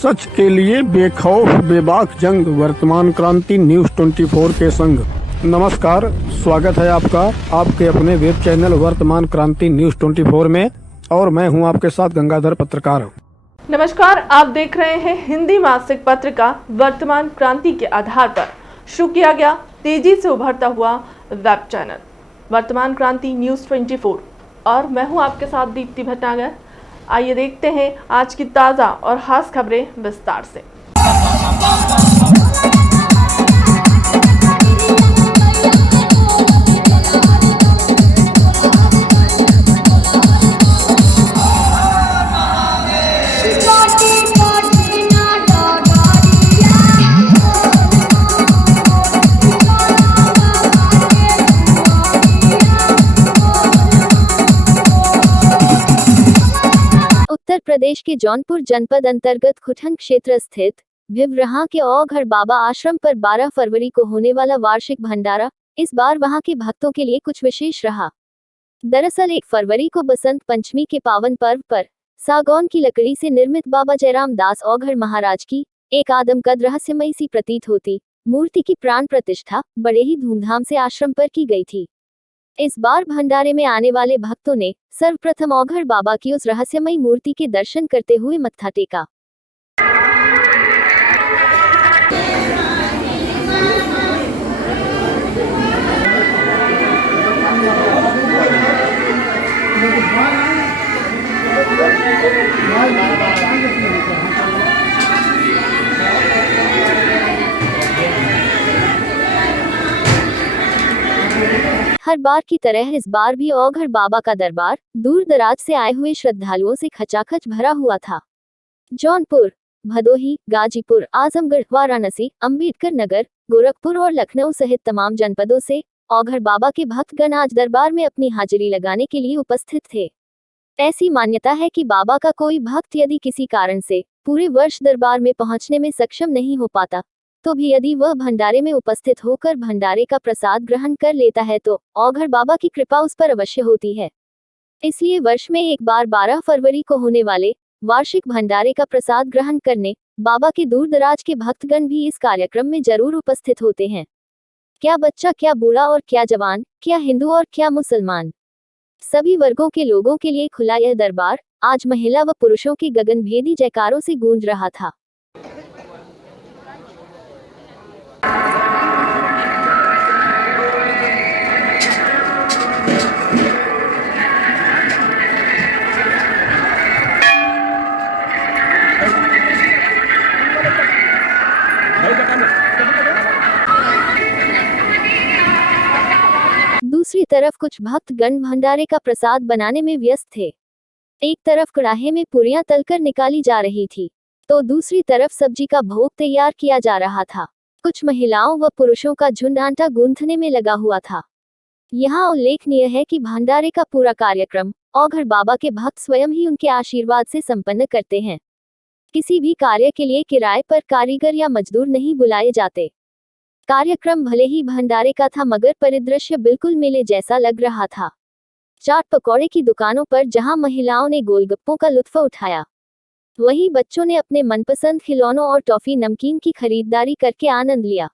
सच के लिए बेखौफ बेबाक जंग, वर्तमान क्रांति न्यूज़ 24 के संग। नमस्कार, स्वागत है आपका आपके अपने वेब चैनल वर्तमान क्रांति न्यूज़ 24 में, और मैं हूं आपके साथ गंगाधर पत्रकार। नमस्कार, आप देख रहे हैं हिंदी मासिक पत्रिका वर्तमान क्रांति के आधार पर शुरू किया गया तेजी से उभरता हुआ वेब चैनल वर्तमान क्रांति न्यूज़ 24, और मैं हूं आपके साथ दीप्ति भटनागर। आइए देखते हैं आज की ताज़ा और खास खबरें विस्तार से। उत्तर प्रदेश के जौनपुर जनपद अंतर्गत खुठन क्षेत्र स्थित भिवरहा के औघड़ बाबा आश्रम पर 12 फरवरी को होने वाला वार्षिक भंडारा इस बार वहां के भक्तों के लिए कुछ विशेष रहा। दरअसल 1 फरवरी को बसंत पंचमी के पावन पर्व पर सागौन की लकड़ी से निर्मित बाबा जयराम दास औघड़ महाराज की एक आदमकद रहस्यमयी सी प्रतीत होती मूर्ति की प्राण प्रतिष्ठा बड़े ही धूमधाम से आश्रम पर की गई थी। इस बार भंडारे में आने वाले भक्तों ने सर्वप्रथम औघड़ बाबा की उस रहस्यमयी मूर्ति के दर्शन करते हुए मत्था टेका। हर बार की तरह इस बार भी औघड़ बाबा का दरबार दूर दराज से आए हुए श्रद्धालुओं से खचाखच भरा हुआ था। जौनपुर, भदोही, गाजीपुर, आजमगढ़, वाराणसी, अंबेडकर नगर, गोरखपुर और लखनऊ सहित तमाम जनपदों से औघड़ बाबा के भक्तगण आज दरबार में अपनी हाजिरी लगाने के लिए उपस्थित थे। ऐसी मान्यता है कि बाबा का कोई भक्त यदि किसी कारण से पूरे वर्ष दरबार में पहुंचने में सक्षम नहीं हो पाता, तो भी यदि वह भंडारे में उपस्थित होकर भंडारे का प्रसाद ग्रहण कर लेता है तो औघड़ बाबा की कृपा उस पर अवश्य होती है। इसलिए वर्ष में एक बार 12 फरवरी को होने वाले वार्षिक भंडारे का प्रसाद ग्रहण करने बाबा के दूर दराज के भक्तगण भी इस कार्यक्रम में जरूर उपस्थित होते हैं। क्या बच्चा, क्या बूढ़ा और क्या जवान, क्या हिंदू और क्या मुसलमान, सभी वर्गों के लोगों के लिए खुला यह दरबार आज महिला व पुरुषों के गगनभेदी जयकारों से गूंज रहा था। दूसरी तरफ कुछ भक्तगण भंडारे का प्रसाद बनाने में व्यस्त थे। एक तरफ कड़ाहे में पूरियां तलकर निकाली जा रही थी, तो दूसरी तरफ सब्जी का भोग तैयार किया जा रहा था। कुछ महिलाओं व पुरुषों का झुंड आटा गूंथने में लगा हुआ था। यहाँ उल्लेखनीय है कि भंडारे का पूरा कार्यक्रम औघड़ बाबा के भक्त स्वयं ही उनके आशीर्वाद से संपन्न करते हैं। किसी भी कार्य के लिए किराए पर कारीगर या मजदूर नहीं बुलाए जाते। कार्यक्रम भले ही भंडारे का था, मगर परिदृश्य बिल्कुल मेले जैसा लग रहा था। चाट पकौड़े की दुकानों पर जहां महिलाओं ने गोलगप्पों का लुत्फ उठाया, वहीं बच्चों ने अपने मनपसंद खिलौनों और टॉफी नमकीन की खरीदारी करके आनंद लिया।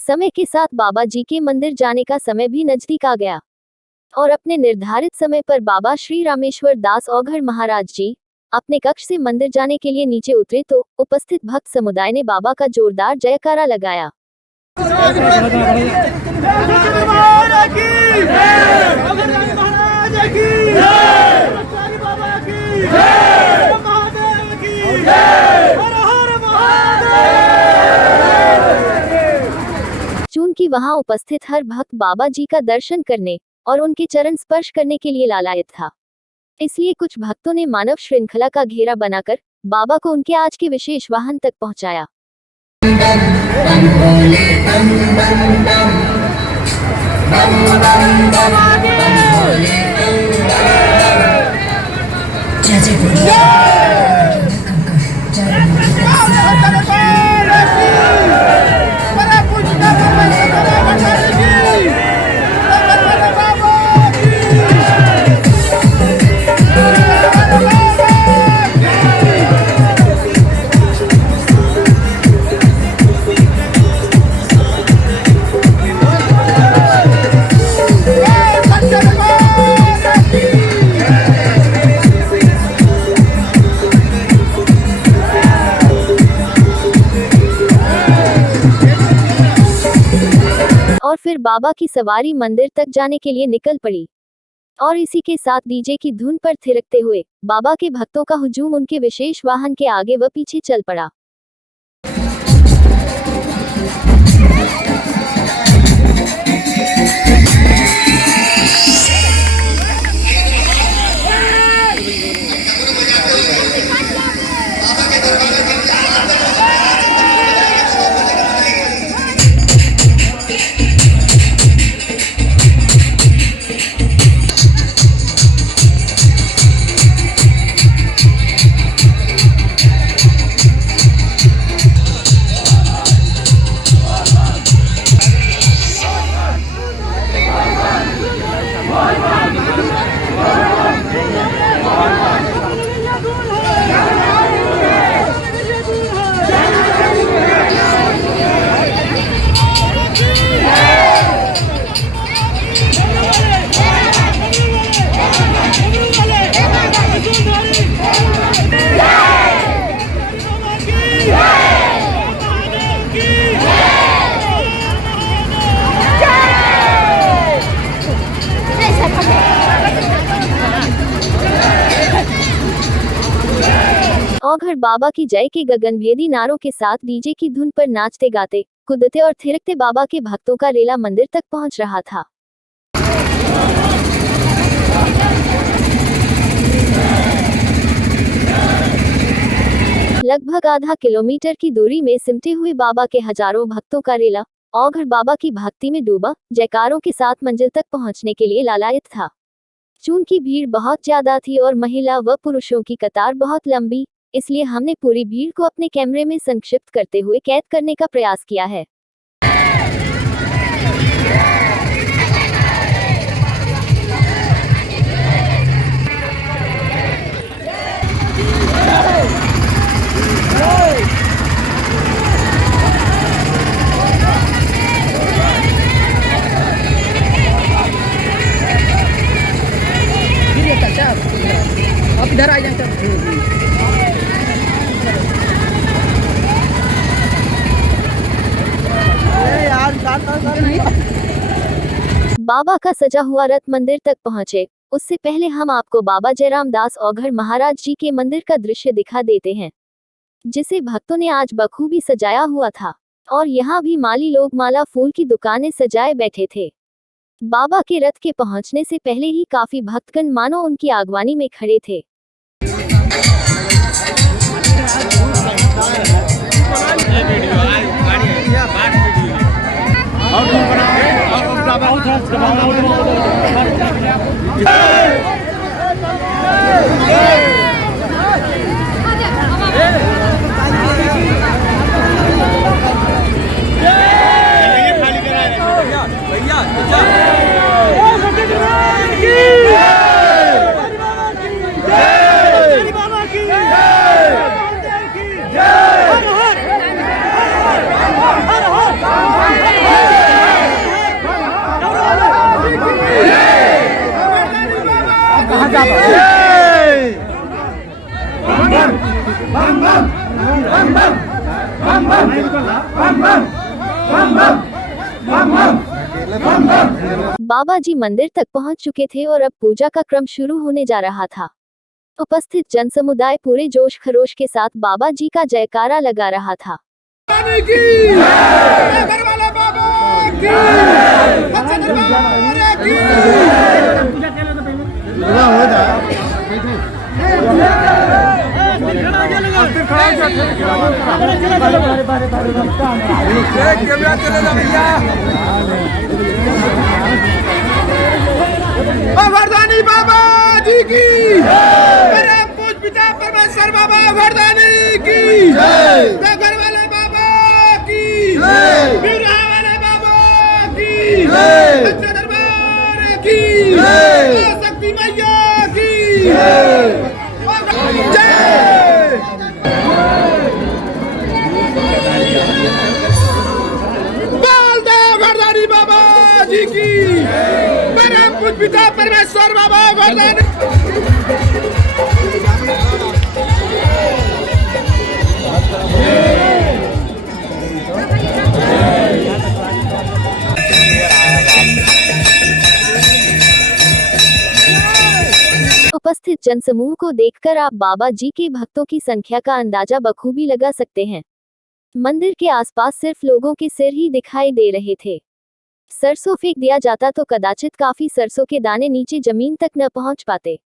समय के साथ बाबा जी के मंदिर जाने का समय भी नजदीक आ गया और अपने निर्धारित समय पर बाबा श्री रामेश्वर दास औघड़ महाराज जी अपने कक्ष से मंदिर जाने के लिए नीचे उतरे तो उपस्थित भक्त समुदाय ने बाबा का जोरदार जयकारा लगाया। चूंकि वहां उपस्थित हर भक्त बाबा जी का दर्शन करने और उनके चरण स्पर्श करने के लिए लालायित था, इसलिए कुछ भक्तों ने मानव श्रृंखला का घेरा बनाकर बाबा को उनके आज के विशेष वाहन तक पहुंचाया। बाबा की सवारी मंदिर तक जाने के लिए निकल पड़ी और इसी के साथ डीजे की धुन पर थिरकते हुए बाबा के भक्तों का हुजूम उनके विशेष वाहन के आगे व पीछे चल पड़ा। औघड़ बाबा की जय के गगनभेदी नारों के साथ डीजे की धुन पर नाचते गाते कूदते और थिरकते बाबा के भक्तों का रेला मंदिर तक पहुंच रहा था। लगभग आधा किलोमीटर की दूरी में सिमटे हुए बाबा के हजारों भक्तों का रेला औघड़ बाबा की भक्ति में डूबा जयकारों के साथ मंजिल तक पहुंचने के लिए लालायित था। चूंकि भीड़ बहुत ज्यादा थी और महिला व पुरुषों की कतार बहुत लंबी, इसलिए हमने पूरी भीड़ को अपने कैमरे में संक्षिप्त करते हुए कैद करने का प्रयास किया है। आप इधर आ जाए। बाबा का सजा हुआ रथ मंदिर तक पहुंचे, उससे पहले हम आपको बाबा जयराम दास औघड़ महाराज जी के मंदिर का दृश्य दिखा देते हैं, जिसे भक्तों ने आज बखूबी सजाया हुआ था और यहाँ भी माली लोग माला फूल की दुकानें सजाए बैठे थे। बाबा के रथ के पहुंचने से पहले ही काफी भक्तगण मानो उनकी आगवानी में खड़े थे। बाबा जी मंदिर तक पहुंच चुके थे और अब पूजा का क्रम शुरू होने जा रहा था। उपस्थित जनसमुदाय पूरे जोश खरोश के साथ बाबा जी का जयकारा लगा रहा था। वरदानी बाबा जी की, मेरे पूज पिता परमेश्वर बाबा वरदानी की, घर वाले बाबा की, बिरहा वाले बाबा की, सच्चे दरबार की, शक्ति मैया की जय। बोल दो वरदानी बाबा जी की, मेरे पूज पिता परमेश्वर बाबा वरदानी। उपस्थित जनसमूह को देखकर आप बाबा जी के भक्तों की संख्या का अंदाजा बखूबी लगा सकते हैं। मंदिर के आसपास सिर्फ लोगों के सिर ही दिखाई दे रहे थे। सरसों फेंक दिया जाता तो कदाचित काफी सरसों के दाने नीचे जमीन तक न पहुंच पाते।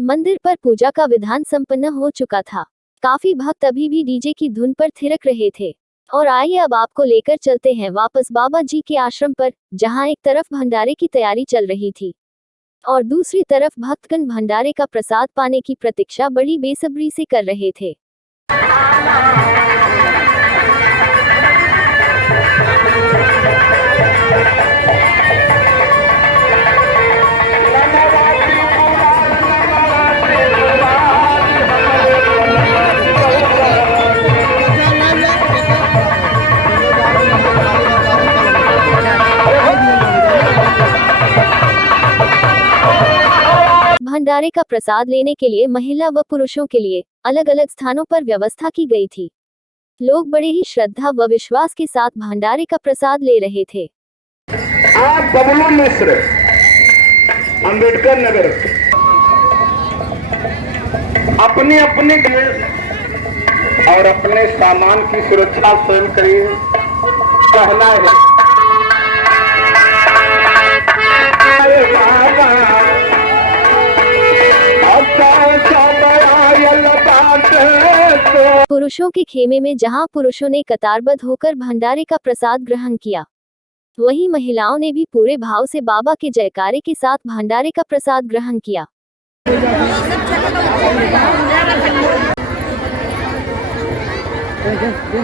मंदिर पर पूजा का विधान संपन्न हो चुका था। काफी भक्त अभी भी डीजे की धुन पर थिरक रहे थे। और आइए अब आपको लेकर चलते हैं वापस बाबा जी के आश्रम पर, जहां एक तरफ भंडारे की तैयारी चल रही थी और दूसरी तरफ भक्तगण भंडारे का प्रसाद पाने की प्रतीक्षा बड़ी बेसब्री से कर रहे थे। भंडारे का प्रसाद लेने के लिए महिला व पुरुषों के लिए अलग अलग स्थानों पर व्यवस्था की गई थी। लोग बड़े ही श्रद्धा व विश्वास के साथ भंडारे का प्रसाद ले रहे थे। आप बबलू मिश्र, अंबेडकर नगर, अपने अपने और अपने सामान की सुरक्षा स्वयं करिए। कहना है पुरुषों के खेमे में जहां पुरुषों ने कतारबद्ध होकर भंडारे का प्रसाद ग्रहण किया, वहीं महिलाओं ने भी पूरे भाव से बाबा के जयकारे के साथ भंडारे का प्रसाद ग्रहण किया।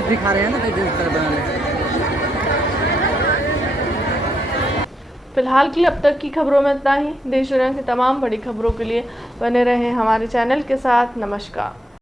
दिखा रहे हैं ना, फिलहाल की अब तक की खबरों में इतना ही। देश दुनिया की तमाम बड़ी खबरों के लिए बने रहें हमारे चैनल के साथ। नमस्कार।